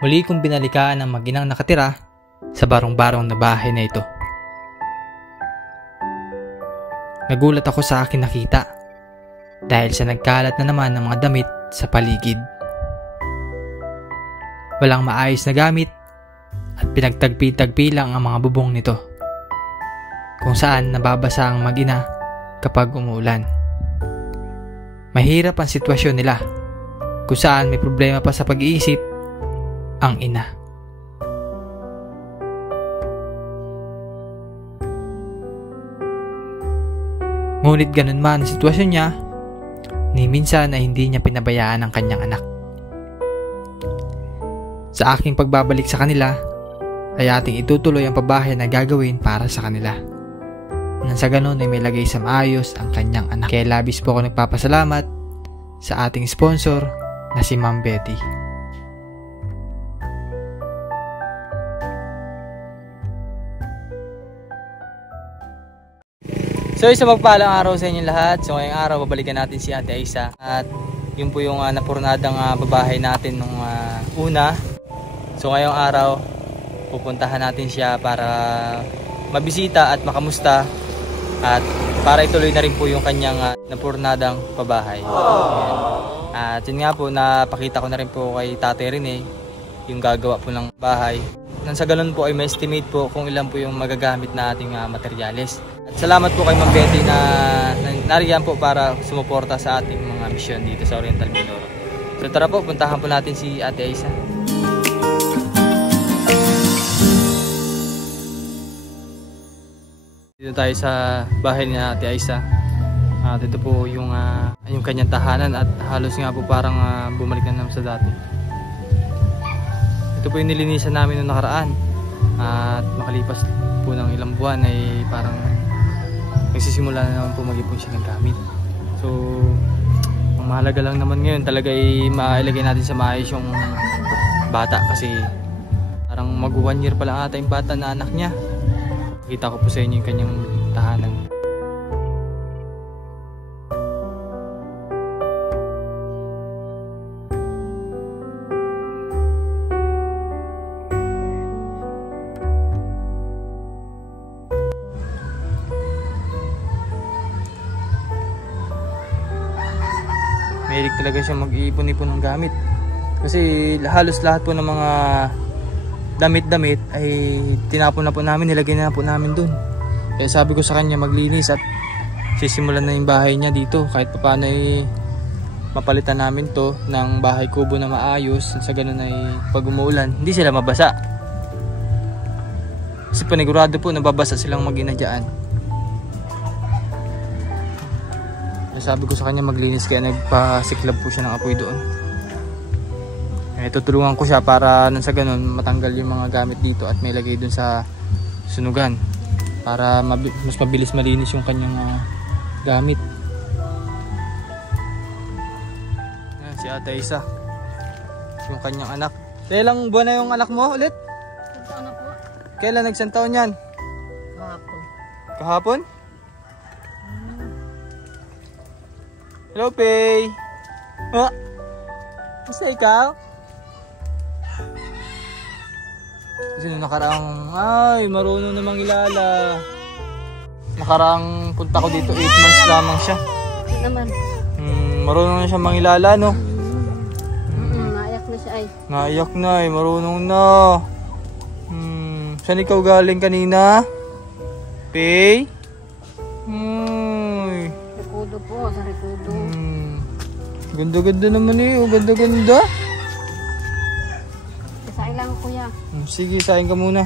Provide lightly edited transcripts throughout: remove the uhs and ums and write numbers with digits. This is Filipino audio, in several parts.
Muli kong binalikaan ang mag-inang nakatira sa barong-barong na bahay na ito. Nagulat ako sa aking nakita dahil sa nagkalat na naman ng mga damit sa paligid. Walang maayos na gamit at pinagtagpi-tagpi lang ang mga bubong nito, kung saan nababasa ang mag-ina kapag umuulan. Mahirap ang sitwasyon nila, kung saan may problema pa sa pag-iisip ang ina. Ngunit ganun man ang sitwasyon niya, ni minsan ay hindi niya pinabayaan ang kanyang anak. Sa aking pagbabalik sa kanila, ay ating itutuloy ang pabahay na gagawin para sa kanila. Nang sa ganun ay may lagay sa maayos ang kanyang anak. Kaya labis po ako nagpapasalamat sa ating sponsor na si Ma'am Betty. So isang magpalang araw sa inyong lahat. So ngayong araw babalikan natin si Ate Aiza. At yun po yung napurnadang babahay natin nung una. So ngayong araw pupuntahan natin siya para mabisita at makamusta. At para ituloy na rin po yung kanyang napurnadang pabahay. At yun nga po, napakita ko na rin po kay Tate Rene yung gagawa po ng bahay. Nang sa ganun po ay may estimate po kung ilan po yung magagamit na ating materyales. At salamat po kay Ma'am Betty na nariyan po para sumuporta sa ating mga misyon dito sa Oriental Mindoro. So tara po, puntahan po natin si Ate Aiza. Dito tayo sa bahay ni Ate Aiza. At ito po yung kanyang tahanan at halos nga po parang bumalik na naman sa dati. Ito po yung nilinisan namin noong nakaraan. At makalipas po ng ilang buwan ay parang nagsisimula na naman po mag-ipon siya ng gamit. So ang mahalaga lang naman ngayon talaga ay mailagay natin sa maayos yung bata kasi parang mag 1 year pa lang ata yung bata na anak niya. Kita ko po sa inyo yung kanyang tahanan. Mahilig talaga siya mag-iipon-ipon ng gamit. Kasi halos lahat po ng mga damit-damit ay tinapon na po namin, nilagay na po namin dun. Kaya sabi ko sa kanya maglinis at sisimulan na yung bahay niya dito. Kahit pa paano ay mapalitan namin to ng bahay kubo na maayos. Sa ganun ay pag umuulan, hindi sila mabasa. Kasi panigurado po nababasa silang mag-ina dyan. Sabi ko sa kanya maglinis kaya nagpasiklab po siya ng apoy doon. Tutulungan ko siya para nang sa ganun matanggal yung mga gamit dito at may lagay dun sa sunugan para mas mabilis malinis yung kanyang gamit. Yan, si Ate Aiza, yung kanyang anak. Kailang buwan na yung anak mo ulit? Ano po? Kailan nagsang taon yan? Kahapon. Kahapon? Hello, Pei. Basta ikaw? Kasi nung nakaraang, ay, marunong namang ilala. Nakaraang punta ko dito, 8 months lamang siya. Naman. Marunong na siya mangilala, no? Naiyak na siya ay. Naiyak na eh, marunong na. Saan ikaw galing kanina? Pei? Rikudo po, sa Rikudo. Ganda-ganda naman eh, ganda-ganda. Kasain lang kuya. Sige, sain ka muna.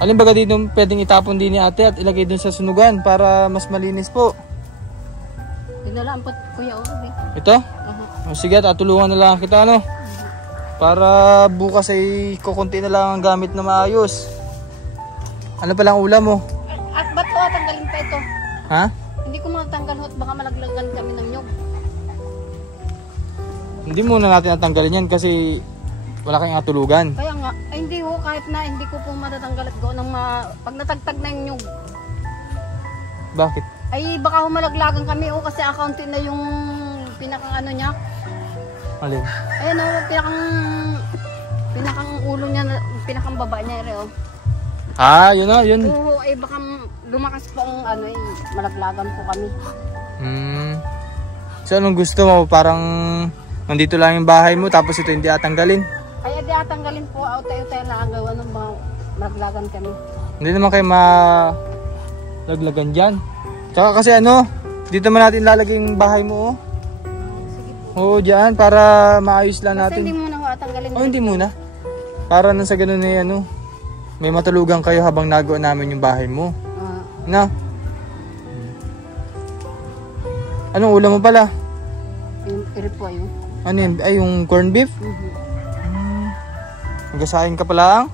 Alin baga dito pwedeng itapon din ni ate at ilagay dun sa sunugan para mas malinis po? Dinalaan po kuya ulit. Ito? Sige, tutulungan na lang kita, no? Para bukas ay kukunti na lang ang gamit na maayos. Ano palang ulam mo? At ba't ko tanggalin pa ito? Ha? Hindi ko matanggal hot, baka malaglagan kami ng nyog. Hindi muna natin natanggalin yan kasi wala kayong atulugan. Kaya nga, ay hindi ho, kahit na hindi ko po matatanggal at go ng pag natagtag na yung nyog. Bakit? Ay baka humalaglagan kami kasi accounting na yung pinakang ano niya. Alin? Ayan o, pinakang ulo niya, pinakang baba niya rin o. Ah, yun o, yun. Oo, ay baka lumakas po ang ano eh, malaglagan po kami. So anong gusto mo? Parang nandito lang yung bahay mo tapos ito hindi atanggalin? Ay, di atanggalin po, tayo lang ang gawa ng mga malaglagan kami. Hindi naman kayo malaglagan dyan. Tsaka kasi ano, dito man natin lalagay yung bahay mo oh. Sige po. Oo, dyan para maayos lang Basta natin. hindi muna ko atanggalin. Oh, hindi muna. Para nang sa ganun eh, ano, may matulugan kayo habang nagawa namin yung bahay mo. Na? Anong ulam mo pala? Yung iri po yun. Ano yun? Ay, yung corned beef? Magasahin ka pala ang?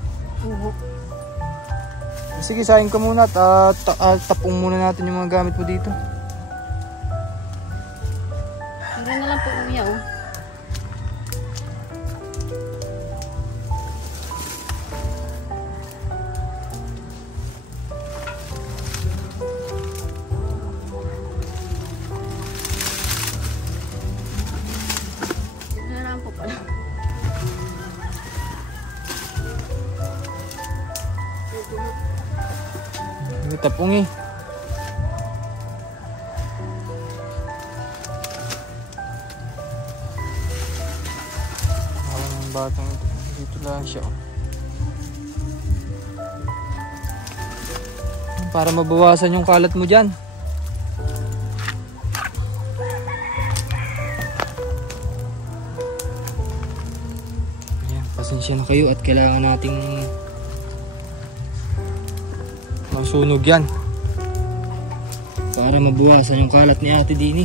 Sige, sahin ka muna at tapong muna natin yung mga gamit mo dito. Hindi na lang po uya oh. Hindi na lang po pala. Hindi tapong eh. Ang batang dito lang siya. Para mabawasan yung kalat mo dyan. Ayan, pasensya na kayo at kailangan nating masunog yan para mabawasan yung kalat ni Ate Dini.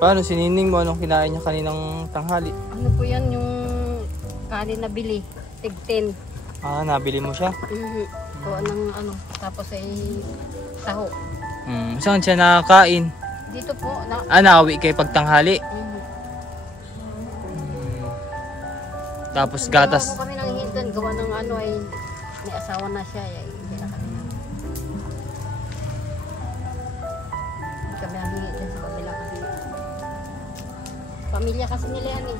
Paano sinining mo? Anong kinain niya kaninang tanghali? Ano po yan yung kanin na bili? Tig 10. Ah, nabili mo siya? Kuha ng ano, tapos ay taho. Saan siya nakakain? Dito po. Nauwi kay pagtanghali. Tapos gatas. Gawa po kami ng hindan. Gawa ng ano ay may asawa na siya. Ay, hindi na kami na. Hindi kami nahingi dyan sa kabila kasi. Pamilya kasi nila yan eh.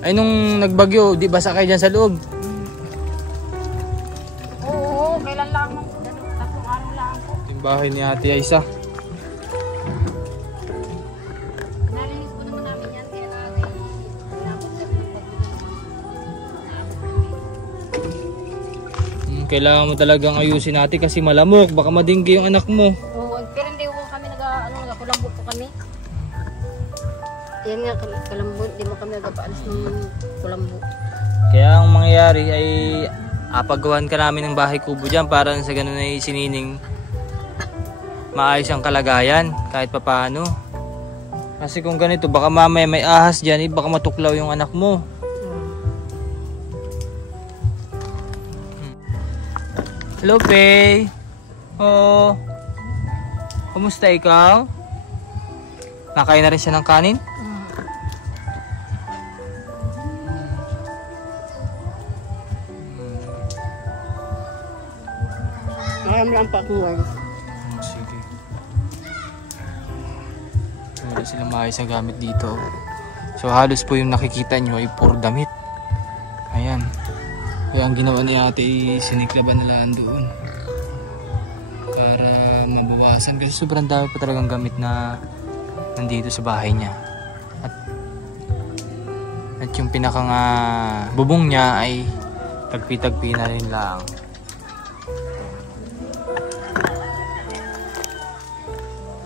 Ay, nung nagbagyo, di ba sakay dyan sa loob? Oo, kailan lang mo. Tatlong araw lang po. Yung bahay ni Ate Aisa. Nalinis po naman namin yan. Kaya inabot kami ng pagbubuhay. Kailangan mo talagang ayusin natin kasi malamok. Baka madinggi yung anak mo. Oo, pero hindi ko kami nagkulambo po kami. Yan nga, kalambo, hindi mo kami nagpaalis ng kulambo. Kaya ang mangyayari ay apagawan ka namin ng bahay kubo dyan para sa ganun ay sinining maayos ang kalagayan kahit papaano. Kasi kung ganito baka mamaya may ahas dyan, baka matuklaw yung anak mo. Hello, Pei. Oh. Kumusta ikaw? Nakain na rin siya ng kanin? Marami lang pa akong words. Sige. Wala silang maayos na gamit dito. So halos po yung nakikita nyo ay puro damit. Ayan. Kaya ang ginawa ni Ate siniklaban nila doon. Para mabawasan. Kasi sobrang dami pa talagang gamit na nandito sa bahay niya. At yung pinakang bubong niya ay tagpi-tagpi na rin lang.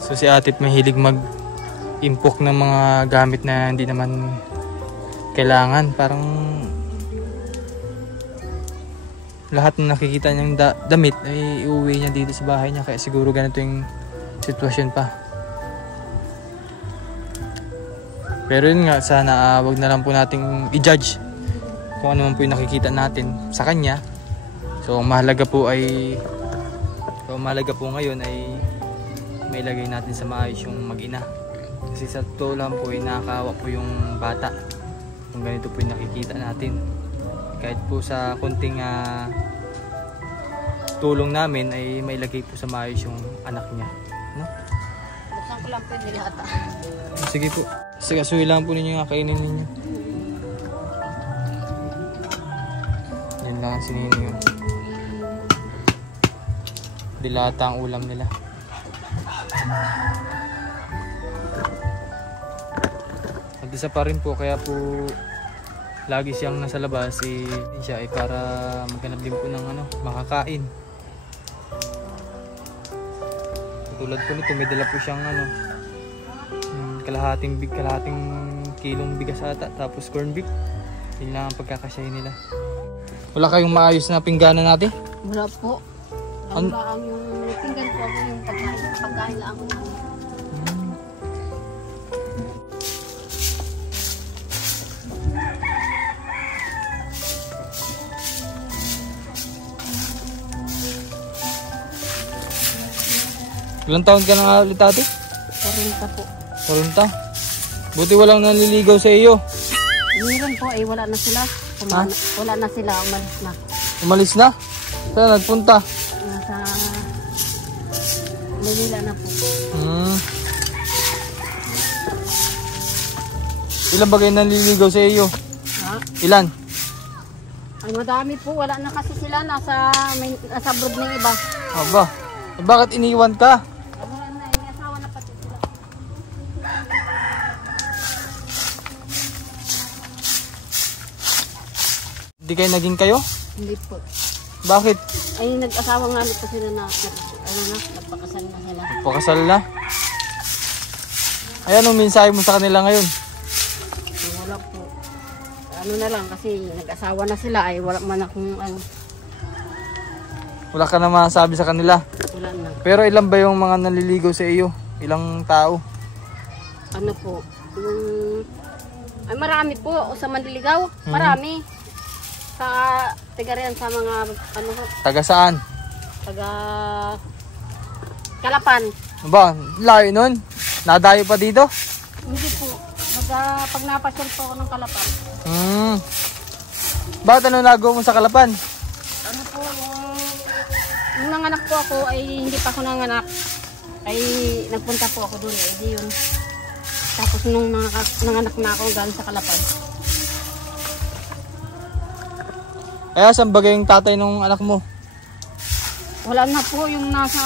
So si Ate mahilig impok ng mga gamit na hindi naman kailangan. Parang lahat ng nakikita niyang damit ay iuwi niya dito sa bahay niya. Kaya siguro ganito yung sitwasyon pa. Pero yun nga, sana wag na lang po nating i-judge kung ano man po yung nakikita natin sa kanya. So ang mahalaga po ngayon ay may lagay natin sa maayos yung mag-ina. Kasi sa totoo lang po ay nakakawa po yung bata kung ganito po yung nakikita natin. Kahit po sa kunting tulong namin ay may lagay po sa maayos yung anak niya, no? Buksan ko lang po yung nilata. Sige po. Sigasuhin lang po ninyo yung kainin ninyo. Yan lang ang sininin nyo. Dilata ang ulam nila. At isa pa rin po, kaya po lagi siyang nasa labas siya ay para maghanap din po ng makakain. Tulad po nito, may dala po siyang kalahating kilong bigas ata, tapos corn beef. Yun lang ang pagkakasyahin nila. Wala kayong maayos na pinggana natin? Wala po. Ang yung pinggan ko yung pagkain lang ako. Ilang taon ka na nga ulit, ate? 40 po. 40? Buti walang naliligaw sa iyo. Meron po, wala na sila. Wala na sila, umalis na. Umalis na? Saan nagpunta? Nasa Manila na po. Ilan ba kayo naliligaw sa iyo? Ha? Ilan? Ay, madami po, wala na kasi sila. Nasa abroad ng iba. Aba, bakit iniwan ka? Wala na, may asawa na pati sila. Hindi kayo naging kayo? Hindi po. Bakit? Ay, nag-asawa nga po sila na, nagpakasal na sila. Pakasal na? Ay, anong mensahe mo sa kanila ngayon? Wala po. Ano na lang, kasi nag-asawa na sila, ay wala man akong Wala ka na masabi sa kanila? wala na. Pero ilan ba yung mga naliligaw sa iyo? Ilang tao? Ano po, ay marami po, sa Manliligaw, marami. Sa taga riyan sa mga, Taga saan? taga Kalapan. Ba, layo nun? Nadayo pa dito? Hindi po, pag napasyal po ako ng Kalapan. Bakit ano nagawa mo sa Kalapan? Ano po, nung nanganak po ako, ay hindi pa ako nanganak, ay nagpunta po ako doon, di yun. Tapos nung nanganak na ako galing sa Kalapan. Kaya saan bagay yung tatay ng anak mo? Wala na po yung nasa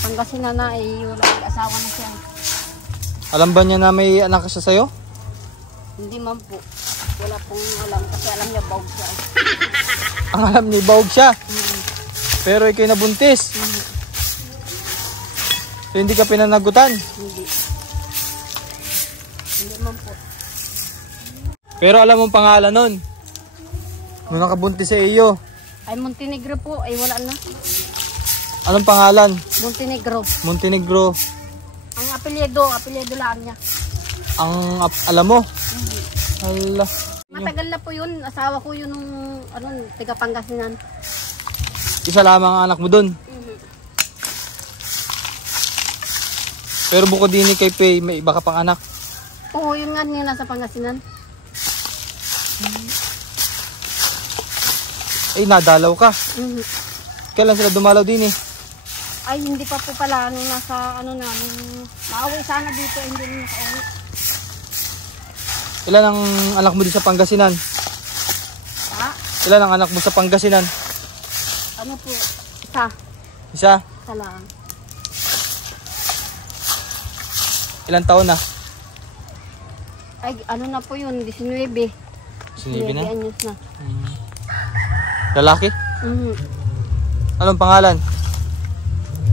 Pangasinan na, ay wala, asawa na siya. Alam ba niya na may anak siya sa'yo? Hindi man po. Wala pong alam kasi alam niya bawg siya. Ang alam niya, bawg siya. Pero ikay nabuntis. So hindi ka pinanagutan. Hindi. Hindi man po. Pero alam mo pangalan nun. Nung nakabuntis sa iyo. Ay Montenegro po, ay wala na. Anong pangalan? Montenegro. Montenegro. Ang apelyido lang niya. Ang alam mo? Hindi. Hala. Matagal na po yun. Asawa ko yun nung taga Pangasinan. Isa lamang ang anak mo dun. Pero bukod din kay Pay, may iba ka pang anak. Oo, yun nga niya nasa Pangasinan. Ay, nadalaw ka. Kailan sila dumalaw din eh? Ay, hindi pa po pala. Nung nasa, nung nauwi sana dito, hindi na nakauwi. Ilan ang anak mo din sa Pangasinan? Ha? Ilan ang anak mo sa Pangasinan? Ano po? Isa. Isa? Isa lang. Ilang taon na? Ay, ano na po yun? 19. 19 na? anyos na. Lalaki? Anong pangalan?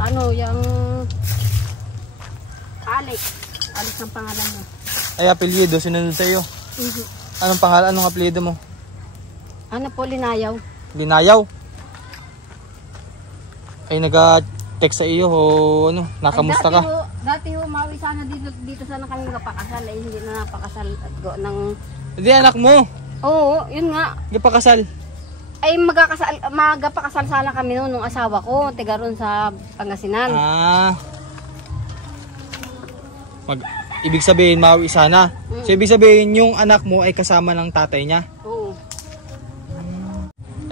Ano, yung Alex. Alex ang pangalan niya. Ay, apelyido, sinunod sa iyo. Mhm. Anong pangalan, anong apelyido mo? Ano po, Linayaw. Linayaw. Ay, nag-text sa iyo o ano, nakamusta ka? Dati ho, mawi sana dito sana kami nagpakasal. Eh, hindi na napakasal at go ng... Hindi, anak mo. Oo, yun nga. Nagpakasal. Ay, magpakasal sana kami noon nung asawa ko. Tiga ron sa Pangasinan. Ah. Ibig sabihin, mawi sana. So, ibig sabihin, yung anak mo ay kasama ng tatay niya. Oo.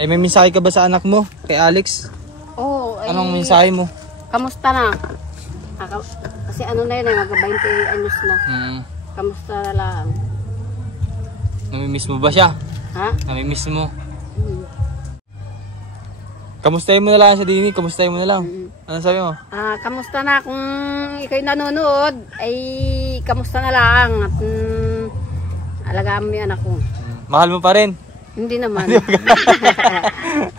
Ay, may mensahe ka ba sa anak mo? Kay Alex? Oo. Ay, Anong mensahe mo? kamusta na? Kasi ano na yun, mag-20 anyos na. Kamusta na lang? Namimiss mo ba siya? Ha? Namimiss mo? Hmm. Kamustahin mo na lang sa Dini, kamustahin mo na lang. Ano sabi mo? Kamusta na kung ikaw'y nanonood, ay kamusta na lang at alagaan mo yung anak ko. Mahal mo pa rin? Hindi naman.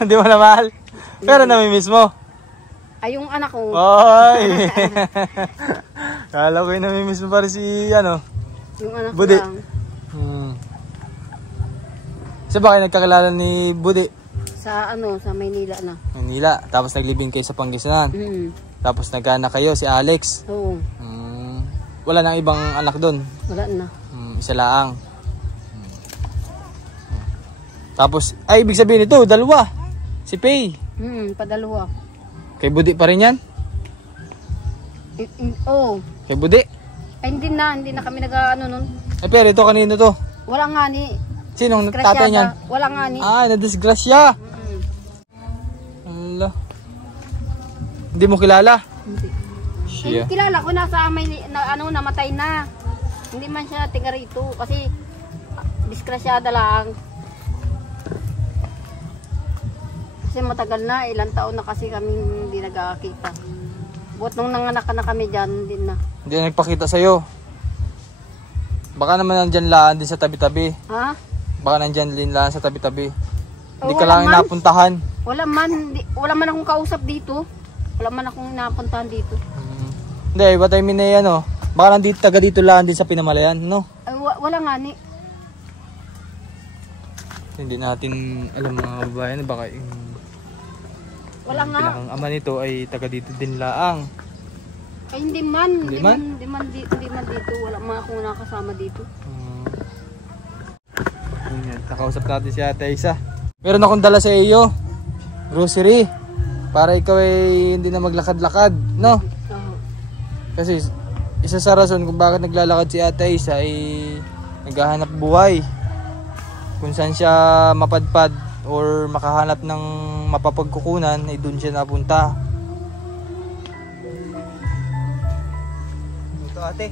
Hindi mo na mahal? Pero namimiss mo? Ay, yung anak ko. Oy! Kala ko yung namimiss mo pa rin si ano? Yung anak Budi. ko lang. Saan ba kayo nagkakilala ni Budi? Sa Maynila na. Manila. Tapos naglibing kayo sa Pangasinan. Tapos nagkaanak kayo, si Alex. Oo. Wala nang ibang anak doon. Wala na. Isa laang. Tapos, ay ibig sabihin ito, dalawa. Si Pay. Padalawa. Kay Budi pa rin yan? Oo. Kay Budi? Ay, hindi na kami nag-ano nun. Eh pero ito kanino to? Wala nga ni. Sinong tatay niyan? Wala nga ni. Ah, na-disgrasya. Allah. Hindi mo kilala? Hindi. Siya. Kilala ko namatay na. Hindi man siya tiga rito kasi disgrasyada lang. Kasi matagal na, ilang taon na kasi kami hindi nagkakita. Buot nung nanganak na kami dyan, hindi na. Hindi na nagpakita sa'yo. Baka naman nandyan laan din sa tabi-tabi. Ha? Baka nandyan din laan sa tabi-tabi. Hindi ka wala lang man. napuntahan. Wala man akong kausap dito. Wala man akong napuntahan dito. Hindi, what I mean ay ano, baka nandito, taga dito laan din sa Pinamalayan, no? Ay, wala nga ni. Hindi natin alam mga babae na baka yung Wala nga. pinakang ama nito ay taga dito din laang. Ay, hindi man dito. Wala man akong nakasama dito. Nakausap natin si Ate Isa. Meron akong dala sa iyo. Grocery. Para ikaw ay hindi na maglakad-lakad, no? Kasi isa sa rason kung bakit naglalakad si Ate Isa ay naghahanap buhay. Kung saan siya mapadpad or makahanap ng mapapagkukunan ay doon siya napunta. Ito ate.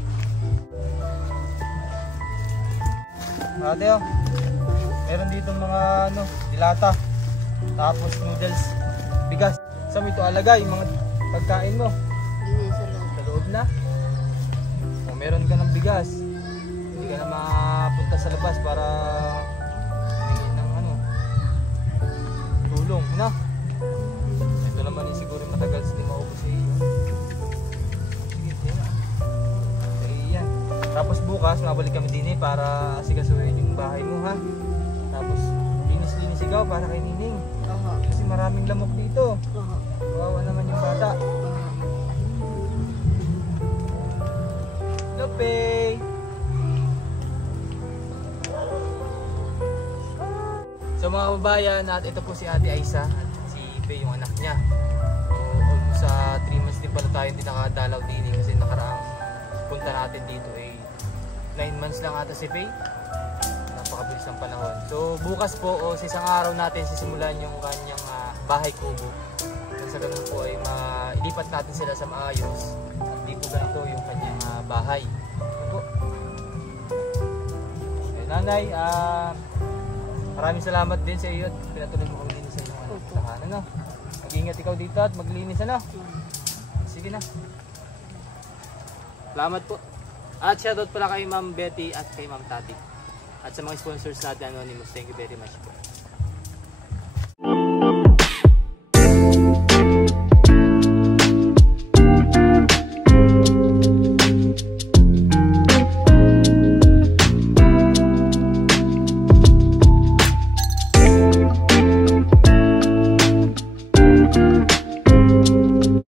Ate oh. Meron dito mga dilata. Tapos noodles, bigas. Saan mo ito alagay yung mga pagkain mo? Hindi sa loob. Sa loob na. O meron ka ng bigas. Hindi ka na mapunta sa labas para tulong, no? Ito naman yung siguro matagal hindi maubos sa iyo. Sige, yan. Tapos bukas, mabalik kami din para asikasuhin yung bahay mo, ha? Tapos, linis-linis ikaw para kay Nining. Kasi maraming lamok dito. Kawawa naman yung bata. Lopey! So mga kababayan, at ito po si Ate Aisa at si Faye yung anak niya. So almost sa 3 months din pala tayo hindi nakadalaw din kasi nakaraang punta natin dito ay 9 months lang ata si Faye. Napakabilis ng panahon. So bukas po o sa isang araw natin sisimulan yung kanyang bahay kubo. Sa ganun po ay ilipat natin sila sa maayos. At di po ganito yung kanyang bahay. Ito po. Okay, nanay, maraming salamat din sa iyo at pinatuloy mo kami din sa inyo. Ano? Mag-ingat ikaw dito at maglinis ano? Sige na. Salamat po. At shoutout pala kay Ma'am Betty at kay Ma'am Tati. At sa mga sponsors natin Anonymous, thank you very much po.